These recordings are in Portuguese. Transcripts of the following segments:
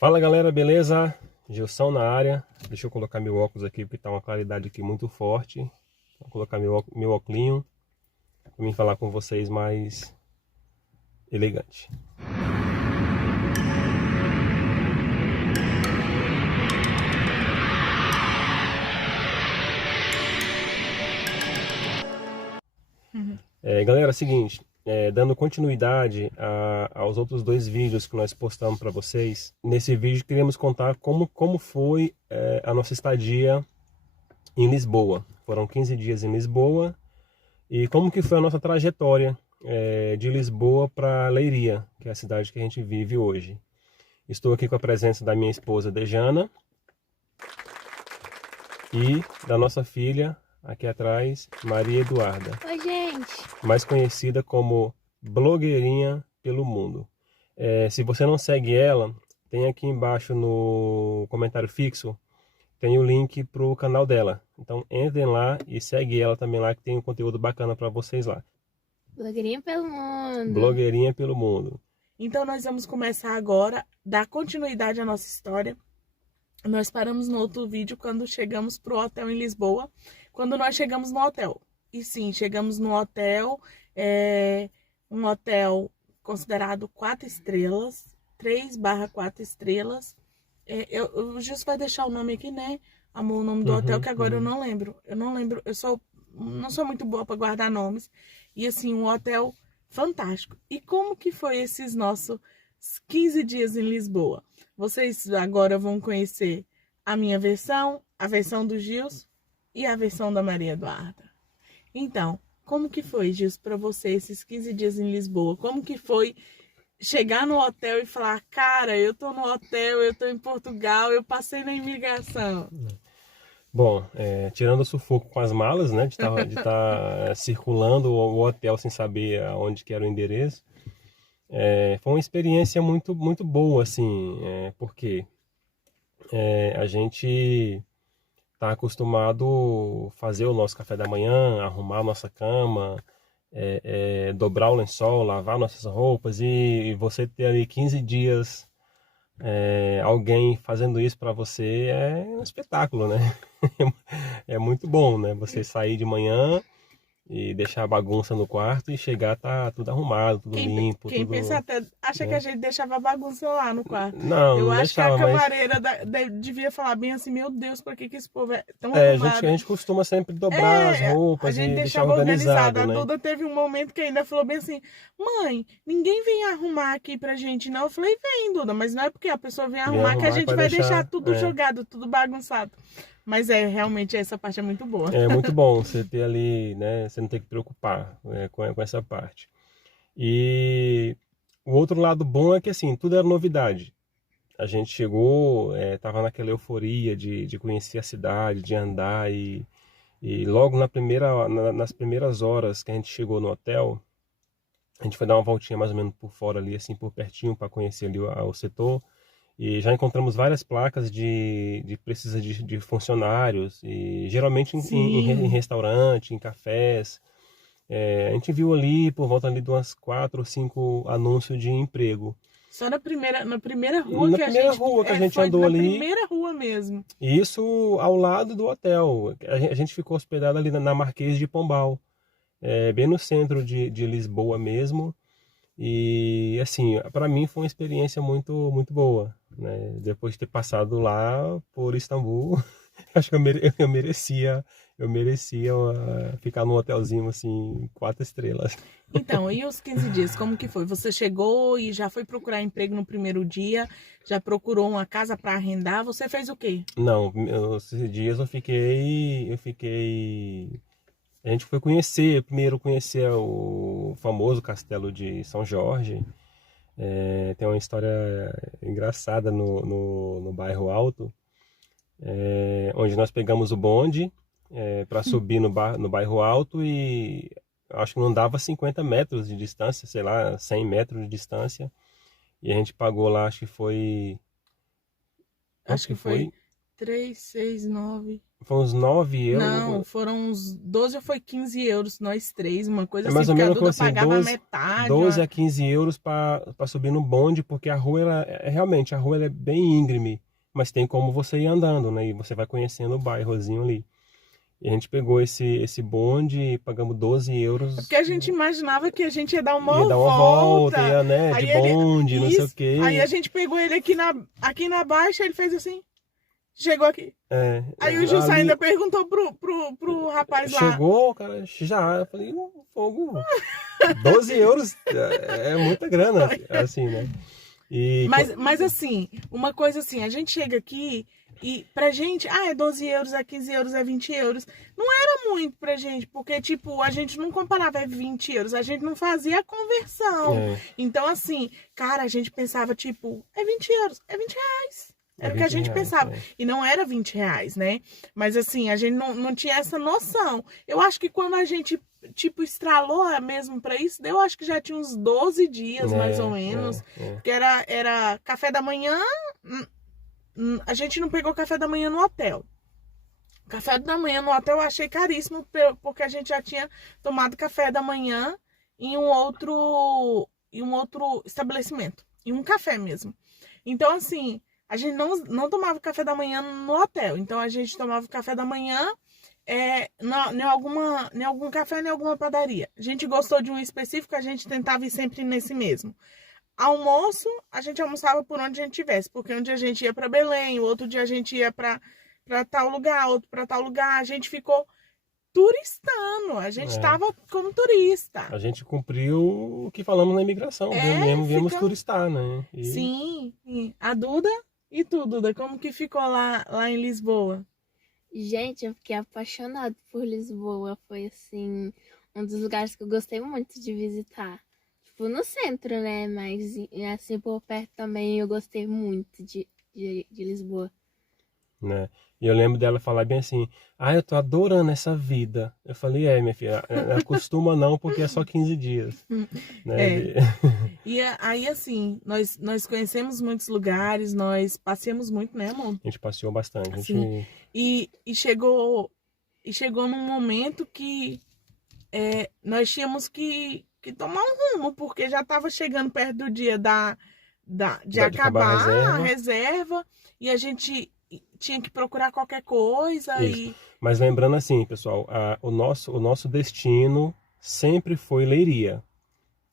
Fala galera, beleza? Gilson na área. Deixa eu colocar meu óculos aqui porque tá uma claridade aqui muito forte. Vou colocar meu óculinho para mim falar com vocês mais elegante. Galera, é o seguinte, dando continuidade aos outros dois vídeos que nós postamos para vocês, nesse vídeo queríamos contar como foi a nossa estadia em Lisboa. Foram 15 dias em Lisboa e como que foi a nossa trajetória de Lisboa para Leiria, que é a cidade que a gente vive hoje. Estou aqui com a presença da minha esposa Dejana e da nossa filha, aqui atrás, Maria Eduarda. Oi, gente. Mais conhecida como Blogueirinha pelo Mundo. Se você não segue ela, tem aqui embaixo no comentário fixo, tem o link para o canal dela. Então entrem lá e segue ela também lá, que tem um conteúdo bacana para vocês lá. Blogueirinha pelo mundo. Blogueirinha pelo Mundo. Então nós vamos começar agora, dar continuidade à nossa história. Nós paramos no outro vídeo quando chegamos para o hotel em Lisboa. Quando nós chegamos no hotel. E sim, chegamos no hotel, um hotel considerado 4 estrelas, 3/4 estrelas. O Gilson vai deixar o nome aqui, né, amor, o nome do hotel, que agora eu não lembro. Eu não lembro, não sou muito boa para guardar nomes. E assim, um hotel fantástico. E como que foi esses nossos 15 dias em Lisboa? Vocês agora vão conhecer a minha versão, a versão do Gilson e a versão da Maria Eduarda. Então, como que foi, Gilson, para você esses 15 dias em Lisboa? Como que foi chegar no hotel e falar, cara, eu tô no hotel, eu tô em Portugal, eu passei na imigração? Bom, tirando o sufoco com as malas, né, de estar circulando o hotel sem saber aonde que era o endereço, foi uma experiência muito, muito boa, assim, porque a gente está acostumado a fazer o nosso café da manhã, arrumar a nossa cama, dobrar o lençol, lavar nossas roupas, e você ter ali 15 dias alguém fazendo isso para você é um espetáculo, né? É muito bom, né? Você sair de manhã e deixar a bagunça no quarto e chegar, tá tudo arrumado, tudo limpo. Quem tudo, pensa até acha que a gente deixava a bagunça lá no quarto. Não, Eu não acho deixava, que a mas camareira devia falar bem assim, meu Deus, por que esse povo é tão a arrumado? gente costuma sempre dobrar as A roupas gente e deixar deixava organizado, organizado. A né? Duda teve um momento que ainda falou bem assim, mãe, ninguém vem arrumar aqui pra gente, não. Eu falei, vem, Duda, mas não é porque a pessoa vem Vem arrumar que a gente vai deixar tudo é. jogado, tudo bagunçado. Mas realmente essa parte é muito boa. É muito bom você ter ali, né? Você não tem que preocupar com essa parte. E o outro lado bom é que assim, tudo era novidade. A gente chegou, tava naquela euforia de conhecer a cidade, de andar e logo nas primeiras horas que a gente chegou no hotel, a gente foi dar uma voltinha mais ou menos por fora ali, assim, por pertinho, para conhecer ali o setor. E já encontramos várias placas de precisa de funcionários, e geralmente em restaurante, em cafés. A gente viu ali por volta ali de umas 4 ou 5 anúncios de emprego. Só na primeira rua que a gente andou ali. Na primeira rua mesmo. E isso ao lado do hotel. A gente ficou hospedado ali na Marquês de Pombal, bem no centro de Lisboa mesmo. E assim, para mim foi uma experiência muito, muito boa, né? Depois de ter passado lá por Istambul, acho que eu merecia ficar num hotelzinho assim, 4 estrelas. Então, e os 15 dias, como que foi? Você chegou e já foi procurar emprego no primeiro dia? Já procurou uma casa para arrendar? Você fez o quê? Não, esses dias a gente foi primeiro conhecer o famoso castelo de São Jorge. Tem uma história engraçada no bairro Alto, onde nós pegamos o bonde para subir no bairro Alto e acho que não dava 50 metros de distância, sei lá, 100 metros de distância. E a gente pagou lá, acho que foi 3, 6, 9... Foi uns 9 euros. Não, foram uns 12 ou foi 15 euros, nós três, uma coisa É assim, mais ou porque a menos Duda assim, pagava 12 metade. 12 a 15 euros para subir no bonde, porque a rua, realmente, a rua ela é bem íngreme, mas tem como você ir andando, né? E você vai conhecendo o bairrozinho ali. E a gente pegou esse bonde e pagamos 12 euros. Porque a gente imaginava que a gente ia dar uma Ia dar uma volta, ia, né? Aí De bonde, não sei o quê. Aí a gente pegou ele aqui na baixa, ele fez assim, chegou aqui. Aí o Jussa ainda perguntou pro rapaz lá. Chegou, cara, já. Eu falei, fogo. 12 euros é muita grana, assim, né? Mas assim, uma coisa assim, a gente chega aqui e pra gente, é 12 euros, é 15 euros, é 20 euros. Não era muito pra gente, porque, tipo, a gente não comparava 20 euros, a gente não fazia a conversão. Então, assim, cara, a gente pensava, tipo, é 20 euros, é 20 reais. Era o que a gente pensava. E não era 20 reais, né? Mas assim, a gente não tinha essa noção. Eu acho que quando a gente, tipo, estralou mesmo pra isso, eu acho que já tinha uns 12 dias, mais ou menos. Porque era café da manhã. A gente não pegou café da manhã no hotel. Café da manhã no hotel eu achei caríssimo, porque a gente já tinha tomado café da manhã em um outro estabelecimento. Em um café mesmo. Então, assim, a gente não tomava café da manhã no hotel. Então, a gente tomava café da manhã em algum café, em alguma padaria. A gente gostou de um específico, a gente tentava ir sempre nesse mesmo. Almoço, a gente almoçava por onde a gente estivesse. Porque um dia a gente ia para Belém, o outro dia a gente ia para tal lugar, outro para tal lugar. A gente ficou turistando. A gente estava como turista. A gente cumpriu o que falamos na imigração. Viemos turistar, né? Sim. A Duda... E tu, Duda, como que ficou lá em Lisboa? Gente, eu fiquei apaixonada por Lisboa. Foi, assim, um dos lugares que eu gostei muito de visitar. Tipo, no centro, né? Mas, assim, por perto também eu gostei muito de Lisboa. Né? E eu lembro dela falar bem assim, eu tô adorando essa vida. Eu falei, minha filha, não acostuma não, porque é só 15 dias. Né? E aí, assim, nós conhecemos muitos lugares, nós passeamos muito, né, amor? A gente passeou bastante. Assim, e chegou num momento que nós tínhamos que tomar um rumo, porque já estava chegando perto do dia de acabar a reserva, e a gente tinha que procurar qualquer coisa. Mas lembrando assim, pessoal, o nosso destino sempre foi Leiria.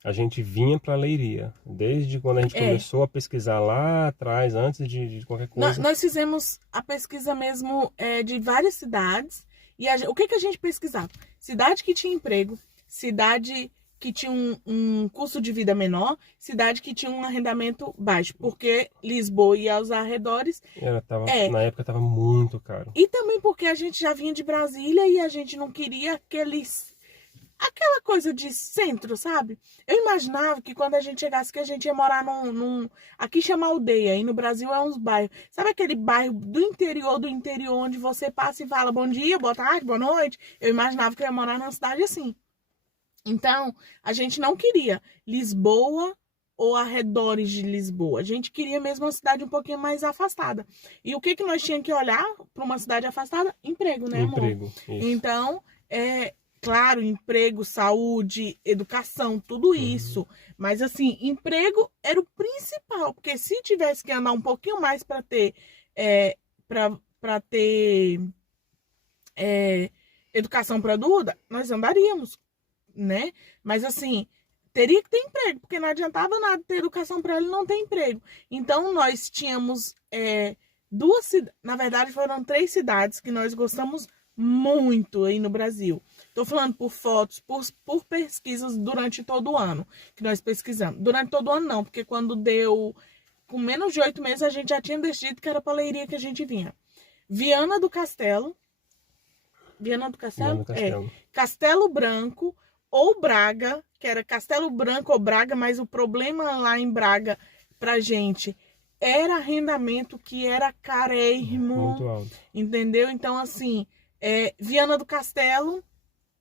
A gente vinha para Leiria, desde quando a gente começou a pesquisar lá atrás, antes de qualquer coisa. Nós fizemos a pesquisa mesmo de várias cidades, e o que a gente pesquisava? Cidade que tinha emprego, cidade que tinha um custo de vida menor, cidade que tinha um arrendamento baixo, porque Lisboa e aos arredores... Na época estava muito caro. E também porque a gente já vinha de Brasília e a gente não queria aquela coisa de centro, sabe? Eu imaginava que quando a gente chegasse que a gente ia morar aqui chama aldeia, aí no Brasil é uns bairros. Sabe aquele bairro do interior, onde você passa e fala bom dia, boa tarde, boa noite? Eu imaginava que eu ia morar numa cidade assim. Então, a gente não queria Lisboa ou arredores de Lisboa. A gente queria mesmo uma cidade um pouquinho mais afastada. E o que nós tínhamos que olhar para uma cidade afastada? Emprego, né, amor? Emprego, isso. Então, claro, emprego, saúde, educação, tudo isso. Mas, assim, emprego era o principal. Porque se tivesse que andar um pouquinho mais para ter... para ter educação para Duda, nós andaríamos, né? Mas, assim, teria que ter emprego. Porque não adiantava nada ter educação para ele não ter emprego. Então, nós tínhamos na verdade, foram 3 cidades que nós gostamos muito aí no Brasil. Tô falando por fotos, por pesquisas durante todo o ano que nós pesquisamos. Durante todo o ano não, porque quando deu com menos de 8 meses a gente já tinha decidido que era para Leiria que a gente vinha. Viana do Castelo. Castelo Branco ou Braga, que era Castelo Branco ou Braga, mas o problema lá em Braga pra gente era arrendamento que era carérrimo. Muito alto. Entendeu? Então, assim, Viana do Castelo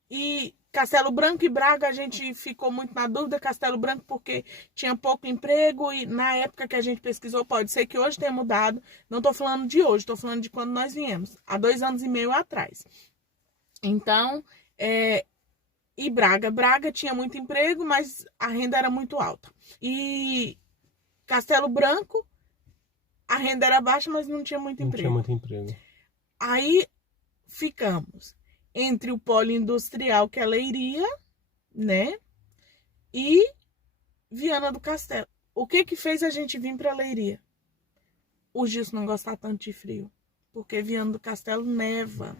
e Castelo Branco e Braga a gente ficou muito na dúvida. Castelo Branco porque tinha pouco emprego e na época que a gente pesquisou, pode ser que hoje tenha mudado. Não estou falando de hoje, estou falando de quando nós viemos, há 2 anos e meio atrás. Então, e Braga. Braga tinha muito emprego, mas a renda era muito alta. E Castelo Branco, a renda era baixa, mas não tinha muito emprego. Não tinha muito emprego. Aí ficamos entre o polo industrial, que é Leiria, né? E Viana do Castelo. O que que fez a gente vir para Leiria? O Gilson não gostar tanto de frio. Porque Viana do Castelo neva.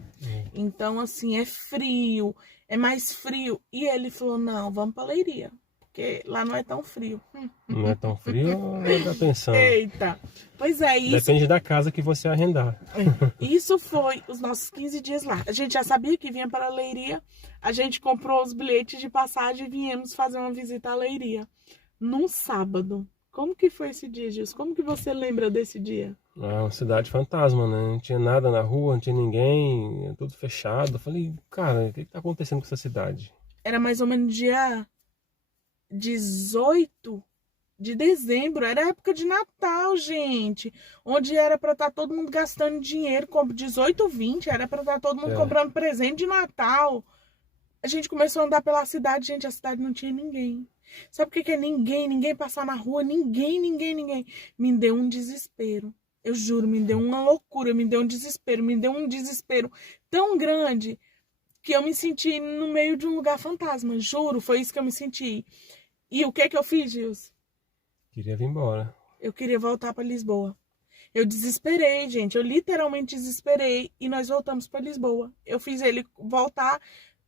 Então, assim, é frio. É mais frio. E ele falou, não, vamos para Leiria. Porque lá não é tão frio. Não é tão frio, tá pensando. Eita. Pois é, isso... Depende da casa que você arrendar. Isso foi os nossos 15 dias lá. A gente já sabia que vinha para a Leiria. A gente comprou os bilhetes de passagem e viemos fazer uma visita à Leiria. Num sábado. Como que foi esse dia, Gilson? Como que você lembra desse dia? Ah, uma cidade fantasma, né? Não tinha nada na rua, não tinha ninguém, tudo fechado. Eu falei, cara, o que tá acontecendo com essa cidade? Era mais ou menos dia 18 de dezembro, era época de Natal, gente. Onde era pra estar todo mundo gastando dinheiro, 18, 20, era pra estar todo mundo comprando presente de Natal. A gente começou a andar pela cidade, gente, a cidade não tinha ninguém. Sabe por que é ninguém? Ninguém passar na rua, ninguém. Me deu um desespero. Eu juro, me deu uma loucura, me deu um desespero tão grande que eu me senti no meio de um lugar fantasma. Juro, foi isso que eu me senti. E o que eu fiz, Gilson? Queria vir embora. Eu queria voltar para Lisboa. Eu desesperei, gente. Eu literalmente desesperei e nós voltamos para Lisboa. Eu fiz ele voltar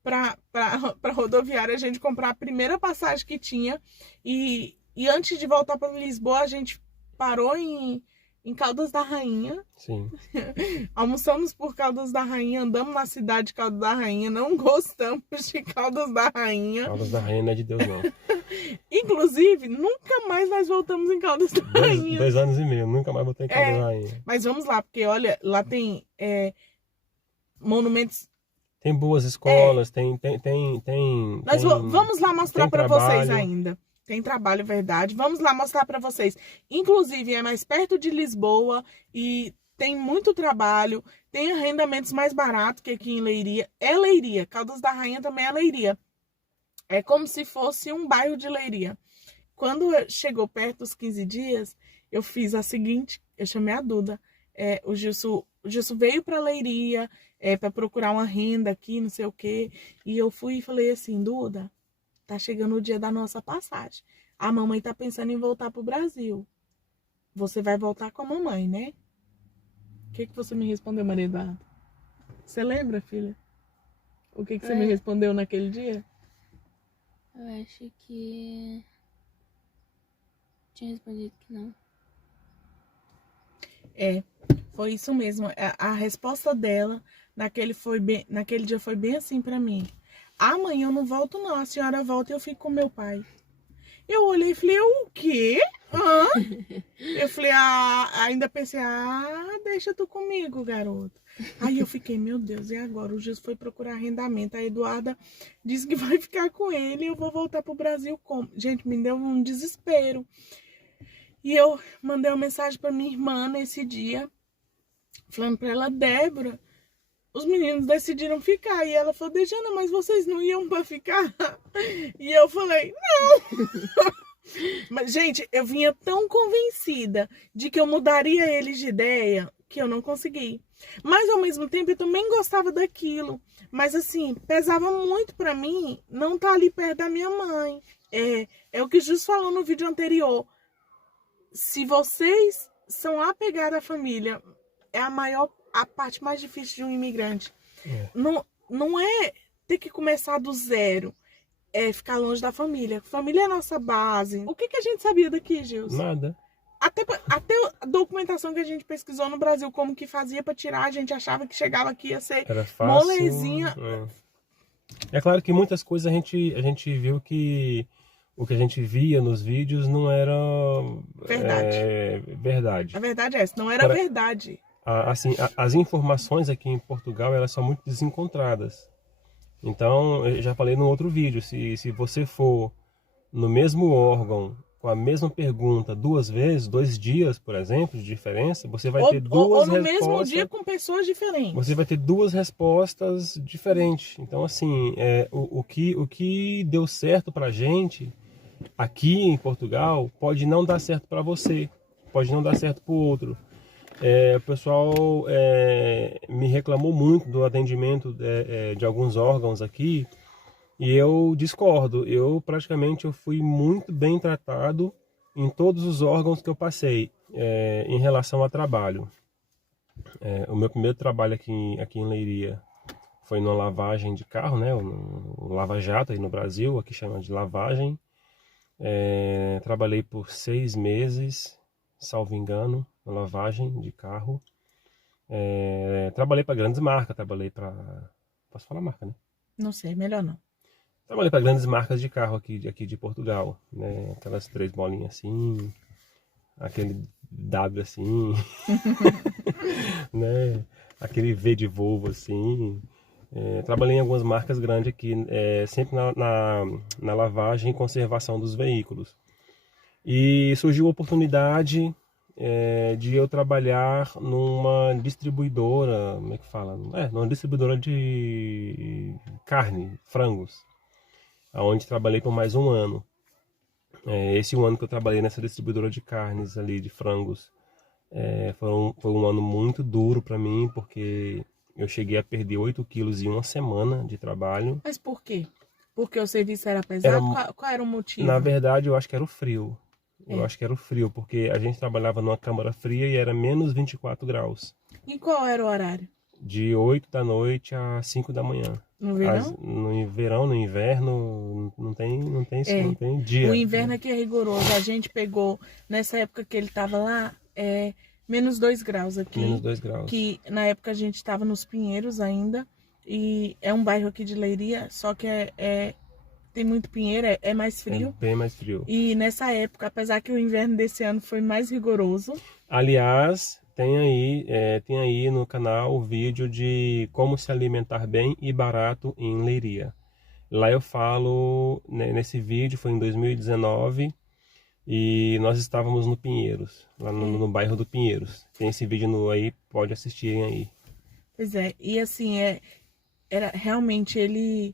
para rodoviária, a gente comprar a primeira passagem que tinha. E antes de voltar para Lisboa, a gente parou em Caldas da Rainha. Sim. Almoçamos por Caldas da Rainha, andamos na cidade de Caldas da Rainha, não gostamos de Caldas da Rainha. Caldas da Rainha não é de Deus, não. Inclusive, nunca mais nós voltamos em Caldas da Rainha. 2 anos e meio, nunca mais voltei em Caldas da Rainha. Mas vamos lá, porque olha, lá tem monumentos. Tem boas escolas, tem. Nós vamos lá mostrar para vocês trabalho. ainda. Tem trabalho, verdade. Vamos lá mostrar para vocês. Inclusive, é mais perto de Lisboa e tem muito trabalho. Tem arrendamentos mais baratos que aqui em Leiria. É Leiria. Caldas da Rainha também é Leiria. É como se fosse um bairro de Leiria. Quando chegou perto dos 15 dias, eu fiz a seguinte. Eu chamei a Duda. O Gilson veio para Leiria para procurar uma renda aqui, não sei o quê. E eu fui e falei assim, Duda, tá chegando o dia da nossa passagem. A mamãe tá pensando em voltar pro Brasil. Você vai voltar com a mamãe, né? O que você me respondeu, Maria Eduarda? Você lembra, filha? O que você me respondeu naquele dia? Eu acho que... tinha respondido que não. Foi isso mesmo. A resposta dela naquele dia foi bem assim pra mim. Amanhã eu não volto não, a senhora volta e eu fico com meu pai. Eu olhei e falei, o quê? Eu falei, ainda pensei, deixa tu comigo, garoto. Aí eu fiquei, meu Deus, e agora? O Gilson foi procurar arrendamento, a Eduarda disse que vai ficar com ele e eu vou voltar pro Brasil como? Gente, me deu um desespero. E eu mandei uma mensagem pra minha irmã nesse dia, falando pra ela, Débora, os meninos decidiram ficar. E ela falou, Dejana, mas vocês não iam pra ficar? E eu falei, não. Mas, gente, eu vinha tão convencida de que eu mudaria eles de ideia que eu não consegui. Mas, ao mesmo tempo, eu também gostava daquilo. Mas, assim, pesava muito pra mim não estar ali perto da minha mãe. É o que o Jus falou no vídeo anterior. Se vocês são apegados à família, é a parte mais difícil de um imigrante. Não é ter que começar do zero, é ficar longe da família. Família é a nossa base. O que a gente sabia daqui, Gilson? Nada. Até a documentação que a gente pesquisou no Brasil, como que fazia para tirar, a gente achava que chegava aqui ia ser era fácil, molezinha. É claro que muitas coisas a gente viu que o que a gente via nos vídeos não era verdade. A verdade é essa, não era verdade. Assim, as informações aqui em Portugal, elas são muito desencontradas. Então, eu já falei no outro vídeo, se você for no mesmo órgão, com a mesma pergunta 2 vezes, 2 dias, por exemplo, de diferença, você vai ter Ou duas no mesmo respostas. dia com pessoas diferentes. Você vai ter 2 respostas diferentes. Então, assim, o que deu certo pra gente aqui em Portugal pode não dar certo para você, pode não dar certo para o outro. O pessoal me reclamou muito do atendimento de alguns órgãos aqui e eu discordo. Eu fui muito bem tratado em todos os órgãos que eu passei em relação a trabalho. O meu primeiro trabalho aqui em Leiria foi numa lavagem de carro, né? Um lava-jato aí no Brasil, aqui chama de lavagem. Trabalhei por 6 meses, salvo engano, na lavagem de carro. Trabalhei para grandes marcas, trabalhei para... Posso falar marca, né? Não sei, melhor não. Trabalhei para grandes marcas de carro aqui de Portugal, né? Aquelas 3 bolinhas assim, aquele W assim, né? Aquele V de Volvo assim. Trabalhei em algumas marcas grandes aqui, sempre na lavagem e conservação dos veículos. E surgiu a oportunidade de eu trabalhar numa distribuidora, como é que fala? Numa distribuidora de carne, frangos, onde trabalhei por mais um ano. Esse ano que eu trabalhei nessa distribuidora de carnes ali, de frangos, foi um ano muito duro para mim, porque eu cheguei a perder 8 quilos em uma semana de trabalho. Mas por quê? Porque o serviço era pesado? Qual era o motivo? Na verdade, eu acho que era o frio. Eu acho que era o frio, porque a gente trabalhava numa câmara fria e era menos 24 graus. E qual era o horário? De 8 da noite a 5 da manhã. No verão? No verão, no inverno, não tem dia. O inverno aqui é rigoroso. A gente pegou, nessa época que ele estava lá, menos 2 graus aqui. Menos 2 graus. Que na época a gente estava nos Pinheiros ainda. E é um bairro aqui de Leiria, só que tem muito pinheiro, é mais frio. É bem mais frio. E nessa época, apesar que o inverno desse ano foi mais rigoroso. Aliás, tem aí no canal o vídeo de como se alimentar bem e barato em Leiria. Lá eu falo, né, nesse vídeo, foi em 2019, e nós estávamos no Pinheiros, lá no bairro do Pinheiros. Tem esse vídeo aí, pode assistirem aí. Pois é, e assim, era realmente ele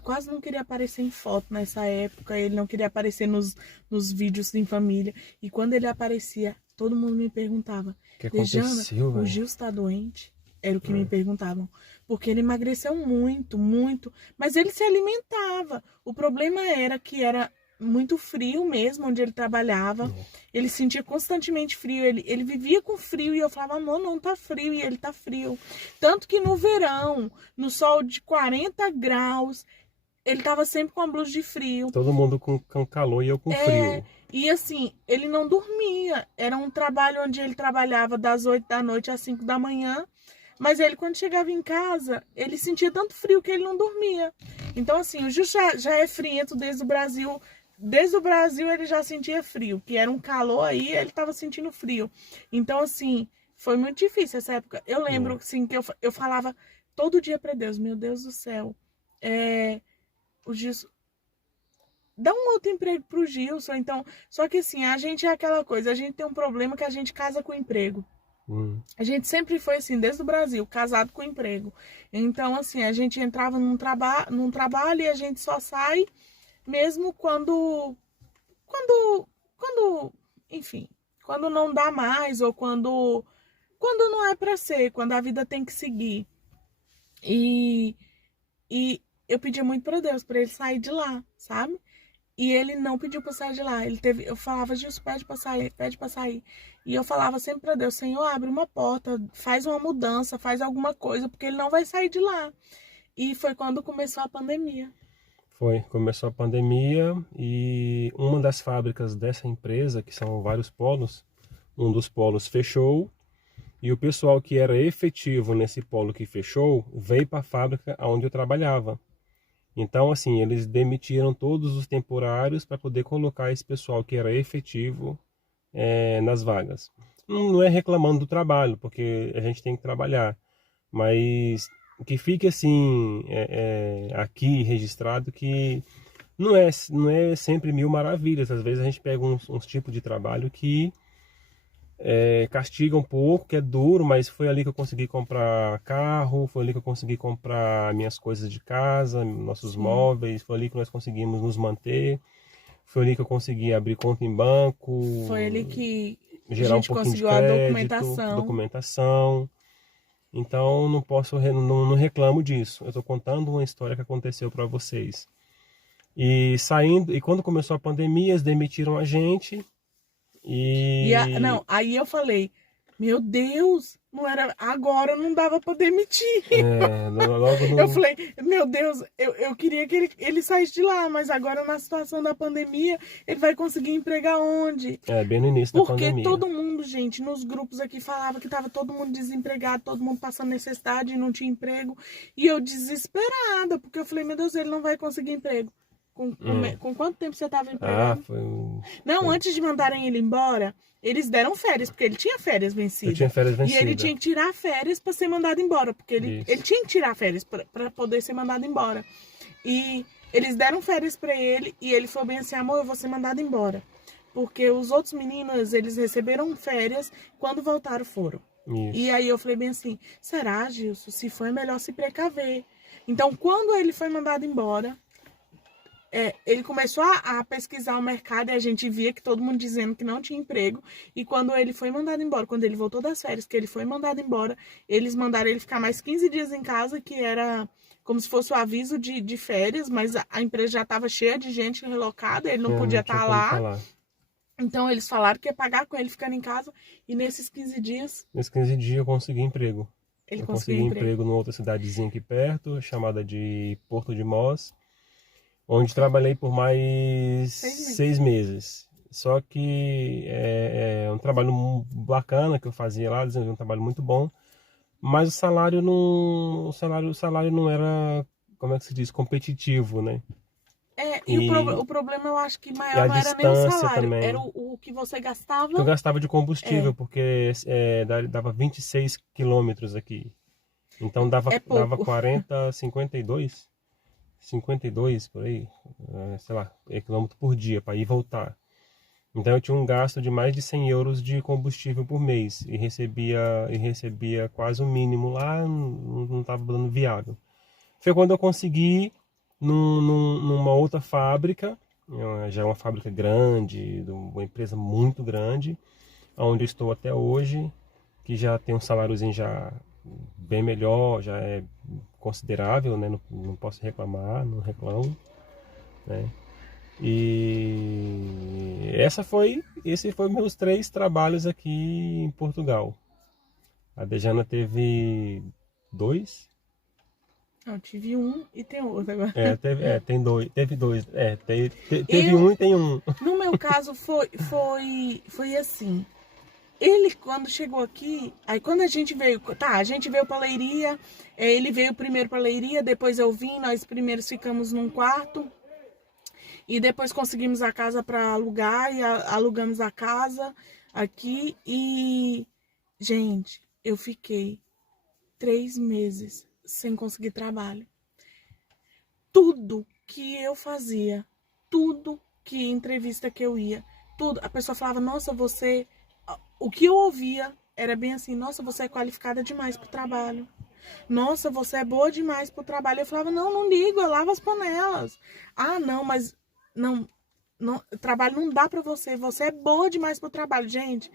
quase não queria aparecer em foto nessa época, ele não queria aparecer nos vídeos em família. E quando ele aparecia, todo mundo me perguntava: O que aconteceu, o Gil está doente? Era o que me perguntavam. Porque ele emagreceu muito, muito. Mas ele se alimentava. O problema era que era muito frio mesmo, onde ele trabalhava. Ele sentia constantemente frio. Ele vivia com frio e eu falava: amor, não tá frio. E ele tá frio. Tanto que no verão, no sol de 40 graus, ele tava sempre com a blusa de frio. Todo mundo com calor e eu com frio. E assim, ele não dormia. Era um trabalho onde ele trabalhava das 8 da noite às 5 da manhã. Mas ele, quando chegava em casa, ele sentia tanto frio que ele não dormia. Então, assim, o Gil já é friento desde o Brasil. Desde o Brasil ele já sentia frio, que era um calor aí, ele estava sentindo frio. Então, assim, foi muito difícil essa época. Eu lembro, assim, que eu falava todo dia para Deus: meu Deus do céu, o Gilson, dá um outro emprego pro Gilson. Então, só que assim, a gente é aquela coisa, a gente tem um problema que a gente casa com o emprego. A gente sempre foi assim, desde o Brasil, casado com o emprego. Então, assim, a gente entrava num trabalho e a gente só sai mesmo quando, enfim, quando não dá mais, ou quando não é para ser, quando a vida tem que seguir. E eu pedia muito para Deus, para ele sair de lá, sabe? E ele não pediu para sair de lá. Eu falava: Gilson, pede para sair. E eu falava sempre para Deus: Senhor, abre uma porta, faz uma mudança, faz alguma coisa, porque ele não vai sair de lá. E foi quando começou a pandemia. Começou a pandemia e uma das fábricas dessa empresa, que são vários polos, um dos polos fechou e o pessoal que era efetivo nesse polo que fechou veio para a fábrica onde eu trabalhava. Então, assim, eles demitiram todos os temporários para poder colocar esse pessoal que era efetivo nas vagas. Não é reclamando do trabalho, porque a gente tem que trabalhar, mas que fique assim, aqui registrado que não é sempre mil maravilhas. Às vezes a gente pega uns tipos de trabalho que castiga um pouco, que é duro, mas foi ali que eu consegui comprar carro, foi ali que eu consegui comprar minhas coisas de casa, nossos móveis, foi ali que nós conseguimos nos manter, foi ali que eu consegui abrir conta em banco, Foi ali que a gerar um gente pouquinho de conseguiu a crédito, documentação. Então não reclamo disso. Eu estou contando uma história que aconteceu para vocês. E quando começou a pandemia, eles demitiram a gente. Não, aí eu falei, meu Deus, não era, agora não dava pra demitir. Logo no... Eu falei, meu Deus, eu queria que ele saísse de lá, mas agora na situação da pandemia, ele vai conseguir empregar onde? bem no início da Porque pandemia. todo mundo, gente, nos grupos aqui falava que tava todo mundo desempregado, todo mundo passando necessidade e não tinha emprego. E eu desesperada, porque eu falei, meu Deus, ele não vai conseguir emprego. Com quanto tempo você estava empregado? Não, antes de mandarem ele embora, eles deram férias, porque ele tinha férias vencidas. Eu tinha férias vencidas. E ele tinha que tirar férias para ser mandado embora, porque ele tinha que tirar férias para poder ser mandado embora. E eles deram férias para ele e ele falou bem assim, amor, eu vou ser mandado embora. Porque os outros meninos, eles receberam férias, quando voltaram foram. Isso. E aí eu falei bem assim, será, Gilson, se for é melhor se precaver. Então, quando ele foi mandado embora... ele começou a pesquisar o mercado e a gente via que todo mundo dizendo que não tinha emprego. E quando ele foi mandado embora, quando ele voltou das férias, que ele foi mandado embora, eles mandaram ele ficar mais 15 dias em casa, que era como se fosse o aviso de férias, mas a empresa já estava cheia de gente relocada, ele não podia estar lá. Então eles falaram que ia pagar com ele ficando em casa. E nesses 15 dias... Nesses 15 dias eu consegui emprego. Eu consegui emprego numa outra cidadezinha aqui perto, chamada de Porto de Mós, onde trabalhei por mais 6 meses. Só que é um trabalho bacana que eu fazia lá, desenvolvi um trabalho muito bom, mas o salário não era, como é que se diz, competitivo, né? O problema eu acho que maior não era nem o salário, também. Era o que você gastava. Eu gastava de combustível, porque dava 26 quilômetros aqui. Então dava 52 por aí, sei lá, quilômetro por dia para ir e voltar. Então eu tinha um gasto de mais de 100 euros de combustível por mês e recebia quase o mínimo lá, não estava dando viável. Foi quando eu consegui numa outra fábrica, já é uma fábrica grande, uma empresa muito grande, onde eu estou até hoje, que já tem um saláriozinho já bem melhor, já é considerável, né? Não posso reclamar, não reclamo, né? E esse foi meus 3 trabalhos aqui em Portugal. A Dejana teve 2? Eu tive 1 e tem outro agora. Tem 2. Teve 2. Teve 1 e tem 1. No meu caso foi assim. Ele, quando chegou aqui, aí quando a gente veio para Leiria, ele veio primeiro para Leiria, depois eu vim, nós primeiros ficamos num quarto, e depois conseguimos a casa para alugar, e alugamos a casa aqui, e, gente, eu fiquei 3 meses sem conseguir trabalho. Tudo que eu fazia, tudo que entrevista que eu ia, tudo, a pessoa falava, nossa, você... O que eu ouvia era bem assim, nossa, você é qualificada demais pro trabalho. Nossa, você é boa demais pro trabalho. Eu falava, não ligo, eu lavo as panelas. Ah, não, mas não, trabalho não dá pra você é boa demais pro trabalho. Gente,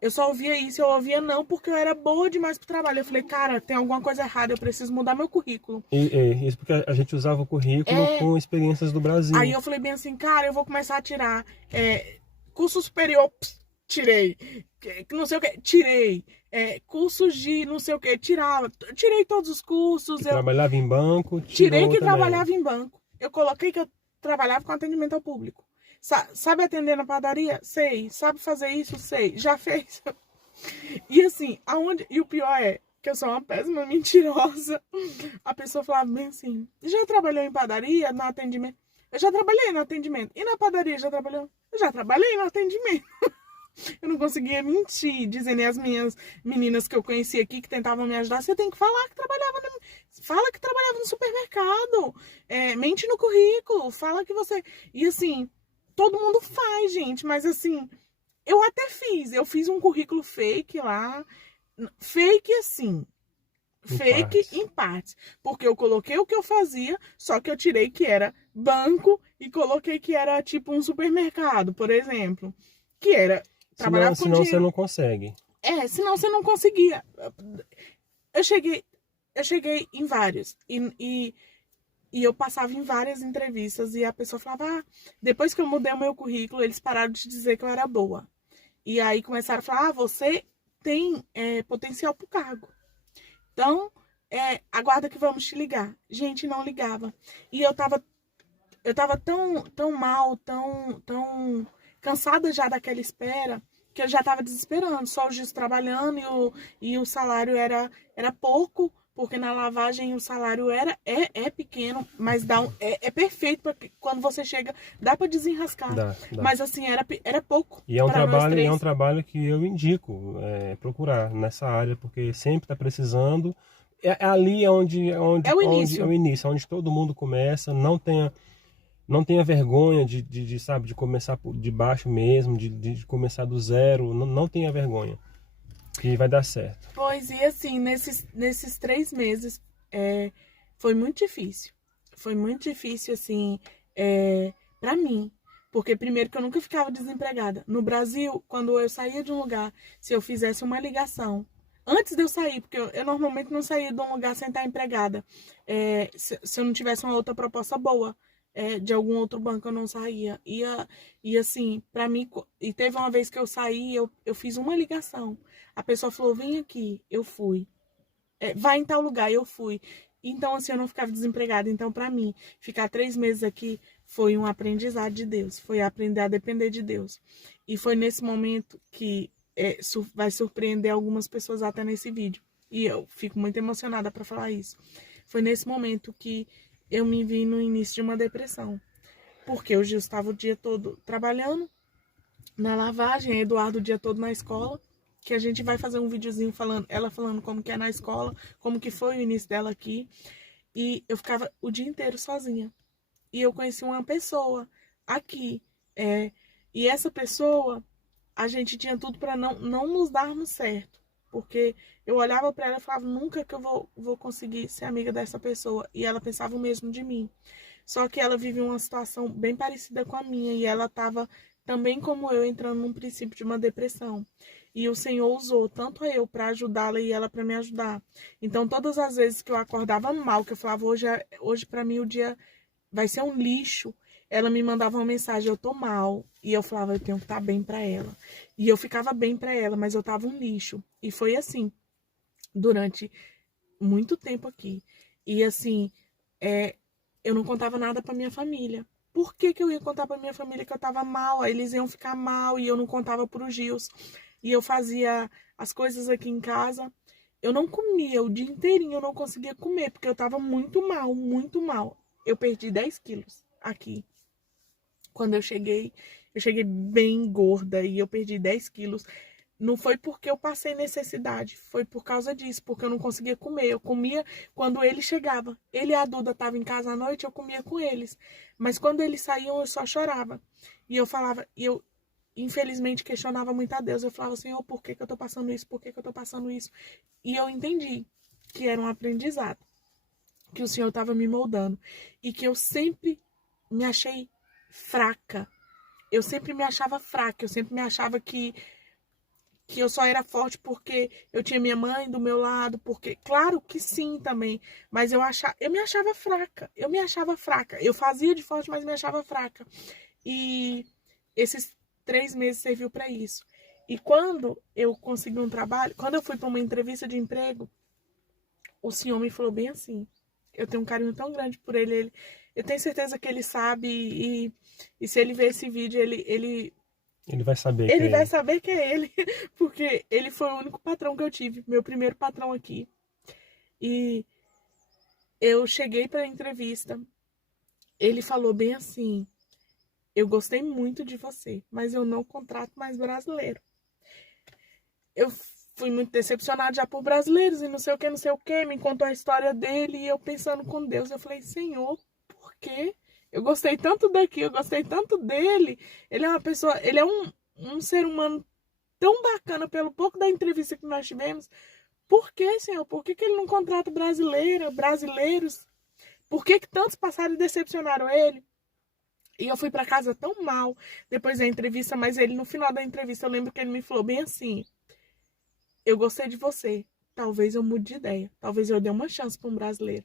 eu só ouvia isso, eu ouvia não, porque eu era boa demais pro trabalho. Eu falei, cara, tem alguma coisa errada, eu preciso mudar meu currículo. Isso porque a gente usava o currículo com experiências do Brasil. Aí eu falei bem assim, cara, eu vou começar a tirar curso superior, tirei, não sei o que, tirei, cursos de não sei o que, tirei todos os cursos. Trabalhava em banco, tirei que trabalhava em banco. Eu coloquei que eu trabalhava com atendimento ao público. Sabe atender na padaria? Sei. Sabe fazer isso? Sei. Já fez. E assim, e o pior é que eu sou uma péssima mentirosa. A pessoa falava bem assim, já trabalhou em padaria, no atendimento? Eu já trabalhei no atendimento. E na padaria já trabalhou? Eu já trabalhei no atendimento. Eu não conseguia mentir, dizendo as minhas meninas que eu conhecia aqui, que tentavam me ajudar, você tem que falar que trabalhava Fala que trabalhava no supermercado. Mente no currículo. Fala que você... E assim, todo mundo faz, gente. Mas assim, eu até fiz. Eu fiz um currículo fake lá. Fake assim. Fake em partes. Porque eu coloquei o que eu fazia, só que eu tirei que era banco e coloquei que era tipo um supermercado, por exemplo. Que era trabalhar com Senão dinheiro. você não consegue. Senão você não conseguia. Eu cheguei em vários. E eu passava em várias entrevistas e a pessoa falava, depois que eu mudei o meu currículo, eles pararam de dizer que eu era boa. E aí começaram a falar, você tem potencial pro cargo. Então, aguarda que vamos te ligar. Gente, não ligava. E eu tava tão mal, tão cansada já daquela espera, que eu já tava desesperando. Só o juiz trabalhando e o salário era pouco, porque na lavagem o salário é pequeno, mas é perfeito, porque quando você chega, dá para desenrascar. Dá. Mas assim, era pouco. E é um pra nós três. é um trabalho que eu indico procurar nessa área, porque sempre está precisando. Ali é onde É o início. é o início, onde todo mundo começa. Não tenha vergonha sabe, de começar de baixo mesmo, de começar do zero. Não tenha vergonha, que vai dar certo. Pois, e assim, nesses 3 meses foi muito difícil. Foi muito difícil, assim, pra mim. Porque primeiro que eu nunca ficava desempregada. No Brasil, quando eu saía de um lugar, se eu fizesse uma ligação, antes de eu sair, porque eu normalmente não saía de um lugar sem estar empregada, se eu não tivesse uma outra proposta boa, de algum outro banco, eu não saía. E assim, pra mim, e teve uma vez que eu saí, eu fiz uma ligação. A pessoa falou, vem aqui, eu fui. Vai em tal lugar, eu fui. Então, assim, eu não ficava desempregada. Então, pra mim, ficar 3 meses aqui foi um aprendizado de Deus. Foi aprender a depender de Deus. E foi nesse momento que vai surpreender algumas pessoas até nesse vídeo. E eu fico muito emocionada pra falar isso. Foi nesse momento que eu me vi no início de uma depressão. Porque o Gil estava o dia todo trabalhando na lavagem, Eduardo o dia todo na escola. Que a gente vai fazer um videozinho ela falando como que é na escola, como que foi o início dela aqui. E eu ficava o dia inteiro sozinha. E eu conheci uma pessoa aqui. E essa pessoa, a gente tinha tudo para não nos darmos certo. Porque eu olhava para ela e falava, nunca que eu vou conseguir ser amiga dessa pessoa. E ela pensava o mesmo de mim. Só que ela vive uma situação bem parecida com a minha. E ela estava também como eu, entrando num princípio de uma depressão. E o Senhor usou tanto eu para ajudá-la e ela para me ajudar. Então, todas as vezes que eu acordava mal, que eu falava, hoje para mim o dia vai ser um lixo, ela me mandava uma mensagem, eu tô mal. E eu falava, eu tenho que estar bem para ela. E eu ficava bem para ela, mas eu tava um lixo. E foi assim, durante muito tempo aqui. E assim, eu não contava nada para minha família. Por que eu ia contar para minha família que eu tava mal? Aí eles iam ficar mal e eu não contava pro Gils. E eu fazia as coisas aqui em casa. Eu não comia o dia inteirinho, eu não conseguia comer, porque eu tava muito mal, muito mal. Eu perdi 10 quilos aqui. Quando eu cheguei bem gorda e eu perdi 10 quilos. Não foi porque eu passei necessidade, foi por causa disso, porque eu não conseguia comer. Eu comia quando ele chegava. Ele e a Duda estavam em casa à noite, eu comia com eles. Mas quando eles saíam, eu só chorava. E eu falava, eu infelizmente questionava muito a Deus. Eu falava, Senhor, por que eu tô passando isso? Por que eu tô passando isso? E eu entendi que era um aprendizado, que o Senhor estava me moldando. E que eu sempre me achei fraca. Eu sempre me achava fraca, eu sempre me achava que eu só era forte porque eu tinha minha mãe do meu lado, porque, claro que sim também, mas eu me achava fraca, eu fazia de forte, mas me achava fraca, e esses 3 meses serviu para isso. E quando eu consegui um trabalho, quando eu fui para uma entrevista de emprego, o Senhor me falou bem assim, eu tenho um carinho tão grande por ele, eu tenho certeza que ele sabe, e se ele ver esse vídeo, ele vai saber ele vai saber que é ele, porque ele foi o único patrão que eu tive, meu primeiro patrão aqui. E eu cheguei para a entrevista, ele falou bem assim, eu gostei muito de você, mas eu não contrato mais brasileiro. Eu fui muito decepcionada já por brasileiros e não sei o que, me contou a história dele e eu pensando com Deus, eu falei, Senhor, por quê? Eu gostei tanto daqui, eu gostei tanto dele. Ele é uma pessoa, ele é um ser humano tão bacana pelo pouco da entrevista que nós tivemos. Por que, Senhor? Por que ele não contrata brasileiros? Por que tantos passaram e decepcionaram ele? E eu fui para casa tão mal depois da entrevista, mas ele, no final da entrevista, eu lembro que ele me falou bem assim, eu gostei de você, talvez eu mude de ideia, talvez eu dê uma chance para um brasileiro.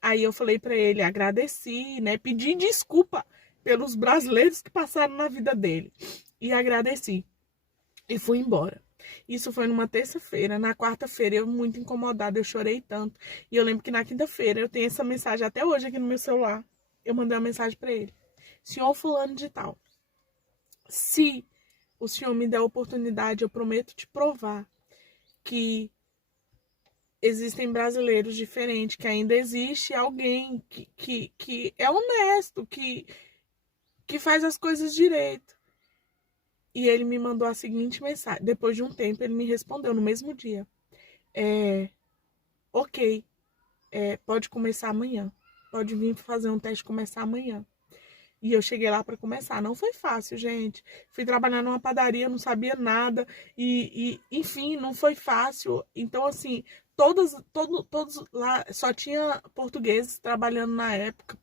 Aí eu falei para ele, agradeci, né, pedi desculpa pelos brasileiros que passaram na vida dele. E agradeci. E fui embora. Isso foi numa terça-feira. Na quarta-feira, eu muito incomodada, eu chorei tanto. E eu lembro que na quinta-feira, eu tenho essa mensagem até hoje aqui no meu celular. Eu mandei uma mensagem para ele. Senhor fulano de tal, se o senhor me der a oportunidade, eu prometo te provar que existem brasileiros diferentes, que ainda existe alguém que é honesto, que faz as coisas direito. E ele me mandou a seguinte mensagem. Depois de um tempo, ele me respondeu no mesmo dia. Ok, pode começar amanhã. Pode vir fazer um teste e começar amanhã. E eu cheguei lá para começar. Não foi fácil, gente. Fui trabalhar numa padaria, não sabia nada. Enfim, não foi fácil. Então, assim, todos lá, só tinha portugueses trabalhando na época.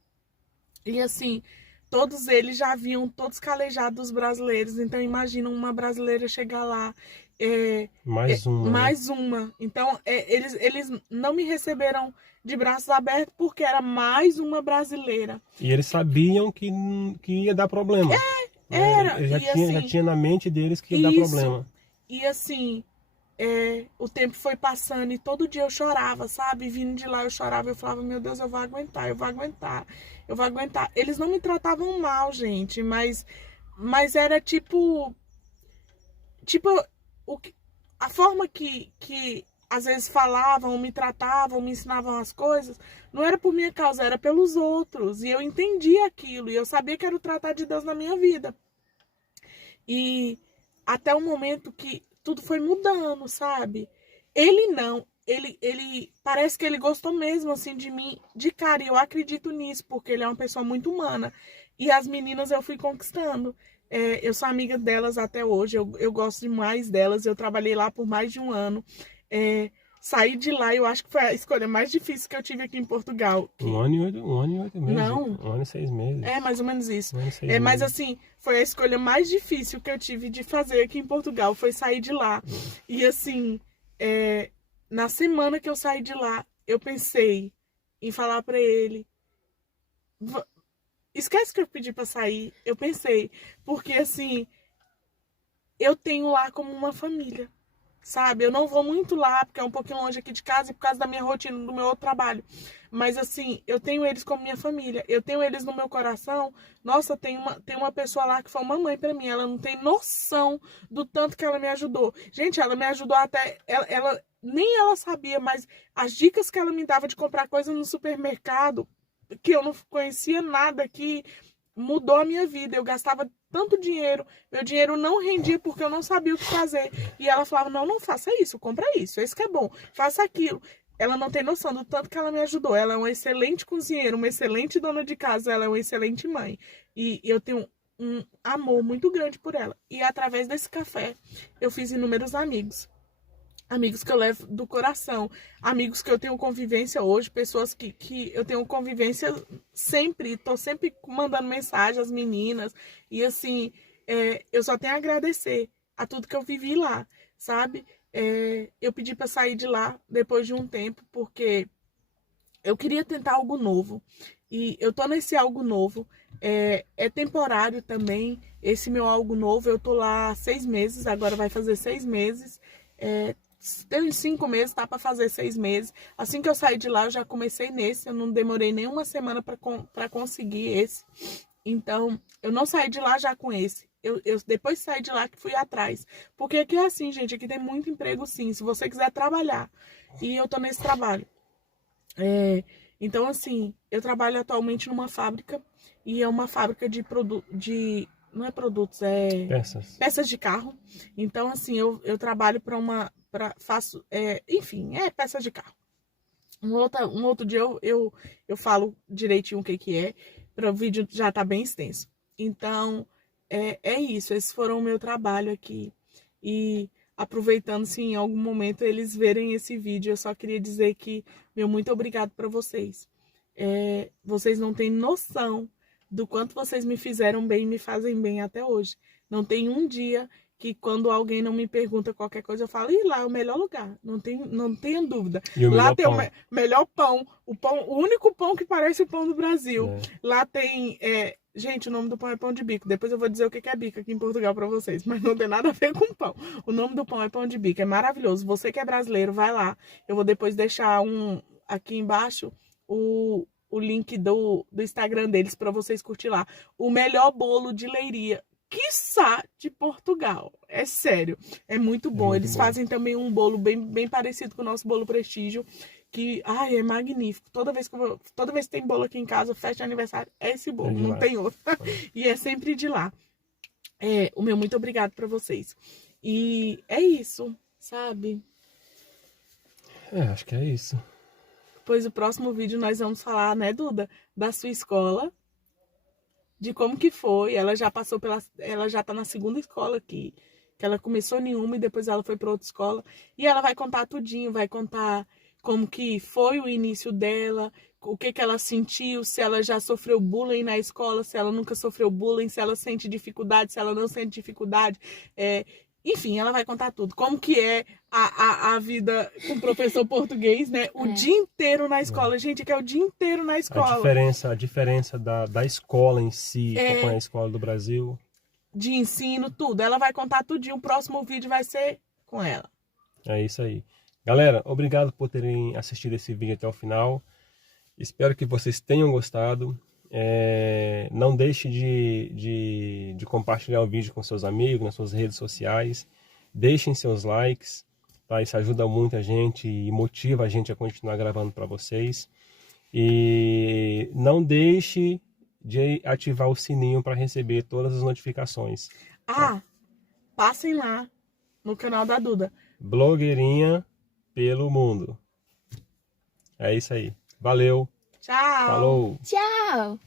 E, assim, todos eles já haviam todos calejados dos brasileiros. Então, imagina uma brasileira chegar lá. Mais uma. Mais uma. Então, eles não me receberam de braços abertos porque era mais uma brasileira. E eles sabiam que ia dar problema. Era. Já tinha na mente deles que ia dar problema. E assim, o tempo foi passando e todo dia eu chorava, sabe? Vindo de lá eu chorava, eu falava, meu Deus, eu vou aguentar, eu vou aguentar, eu vou aguentar. Eles não me tratavam mal, gente, mas era tipo a forma que às vezes falavam, me tratavam, me ensinavam as coisas, não era por minha causa, era pelos outros. E eu entendia aquilo, e eu sabia que era o tratar de Deus na minha vida. E até o momento que tudo foi mudando, sabe? Ele parece que ele gostou mesmo, assim, de mim, de cara, e eu acredito nisso, porque ele é uma pessoa muito humana. E as meninas eu fui conquistando. Eu sou amiga delas até hoje, eu gosto demais delas, eu trabalhei lá por mais de um ano. Saí de lá, eu acho que foi a escolha mais difícil que eu tive aqui em Portugal. Um ano e 8 meses. Não. 1 ano e 6 meses. Mais ou menos isso. 1 ano e 6 meses. Mas assim, foi a escolha mais difícil que eu tive de fazer aqui em Portugal, foi sair de lá. E assim, na semana que eu saí de lá, eu pensei em falar pra ele, esquece que eu pedi pra sair, eu pensei, porque assim, eu tenho lá como uma família. Sabe, eu não vou muito lá, porque é um pouquinho longe aqui de casa e por causa da minha rotina, do meu outro trabalho. Mas assim, eu tenho eles como minha família, eu tenho eles no meu coração. Nossa, tem uma pessoa lá que foi uma mãe pra mim, ela não tem noção do tanto que ela me ajudou. Gente, ela me ajudou até, nem ela sabia, mas as dicas que ela me dava de comprar coisa no supermercado, que eu não conhecia nada aqui, mudou a minha vida. Eu gastava tanto dinheiro, meu dinheiro não rendia porque eu não sabia o que fazer. E ela falava, não faça isso, compra isso, esse que é bom, faça aquilo. Ela não tem noção do tanto que ela me ajudou. Ela é uma excelente cozinheira, uma excelente dona de casa, ela é uma excelente mãe. E eu tenho um amor muito grande por ela. E através desse café, eu fiz inúmeros amigos. Amigos que eu levo do coração, amigos que eu tenho convivência hoje, pessoas que eu tenho convivência sempre, tô sempre mandando mensagem às meninas, e assim, eu só tenho a agradecer a tudo que eu vivi lá, sabe? Eu pedi para sair de lá depois de um tempo, porque eu queria tentar algo novo, e eu tô nesse algo novo, é temporário também, esse meu algo novo, eu tô lá há 6 meses, agora vai fazer 6 meses, tem 5 meses, tá para fazer 6 meses. Assim que eu saí de lá, eu já comecei nesse. Eu não demorei nem uma semana para conseguir esse. Então, eu não saí de lá já com esse. Eu depois saí de lá que fui atrás. Porque aqui é assim, gente. Aqui tem muito emprego, sim. Se você quiser trabalhar. E eu tô nesse trabalho. Então, assim, eu trabalho atualmente numa fábrica. E é uma fábrica de Não é produtos, é Peças. peças de carro. Então, assim, eu trabalho faço, enfim, peças de carro. Um outro dia eu falo direitinho o que é, para o vídeo já tá bem extenso. Então, é isso, esses foram o meu trabalho aqui. E aproveitando, se em algum momento eles verem esse vídeo, eu só queria dizer que, meu muito obrigado para vocês. Vocês não têm noção do quanto vocês me fizeram bem e me fazem bem até hoje. Não tem um dia que quando alguém não me pergunta qualquer coisa, eu falo, e lá é o melhor lugar, não tenha dúvida. E o Lá melhor tem pão. o melhor pão, o único pão que parece o pão do Brasil. Lá tem, gente, o nome do pão é pão de bico. Depois eu vou dizer o que é bico aqui em Portugal pra vocês, mas não tem nada a ver com pão. O nome do pão é pão de bico, é maravilhoso. Você que é brasileiro, vai lá. Eu vou depois deixar aqui embaixo o link do Instagram deles para vocês curtir lá. O melhor bolo de Leiria, quiçá de Portugal. É sério, é muito bom. Eles fazem também um bolo bem parecido com o nosso bolo Prestígio, que é magnífico. Toda vez que tem bolo aqui em casa, festa de aniversário, é esse bolo, não tem outro. E é sempre de lá. O meu muito obrigado para vocês. E é isso, sabe? Acho que é isso. Pois o próximo vídeo nós vamos falar, né, Duda, da sua escola, de como que foi. Ela já tá na segunda escola aqui, que ela começou em uma e depois ela foi para outra escola. E ela vai contar tudinho, vai contar como que foi o início dela, o que ela sentiu, se ela já sofreu bullying na escola, se ela nunca sofreu bullying, se ela sente dificuldade, se ela não sente dificuldade. Enfim, ela vai contar tudo. Como que é a vida com o professor português, né? O dia inteiro na escola. Gente, que é o dia inteiro na escola. A diferença da escola em si com a escola do Brasil. De ensino, tudo. Ela vai contar tudinho. O próximo vídeo vai ser com ela. É isso aí. Galera, obrigado por terem assistido esse vídeo até o final. Espero que vocês tenham gostado. Não deixe de compartilhar o vídeo com seus amigos, nas suas redes sociais. Deixem seus likes, tá? Isso ajuda muito a gente e motiva a gente a continuar gravando para vocês. E não deixe de ativar o sininho para receber todas as notificações. Passem lá no canal da Duda. Blogueirinha pelo mundo. É isso aí. Valeu. Tchau. Falou. Tchau!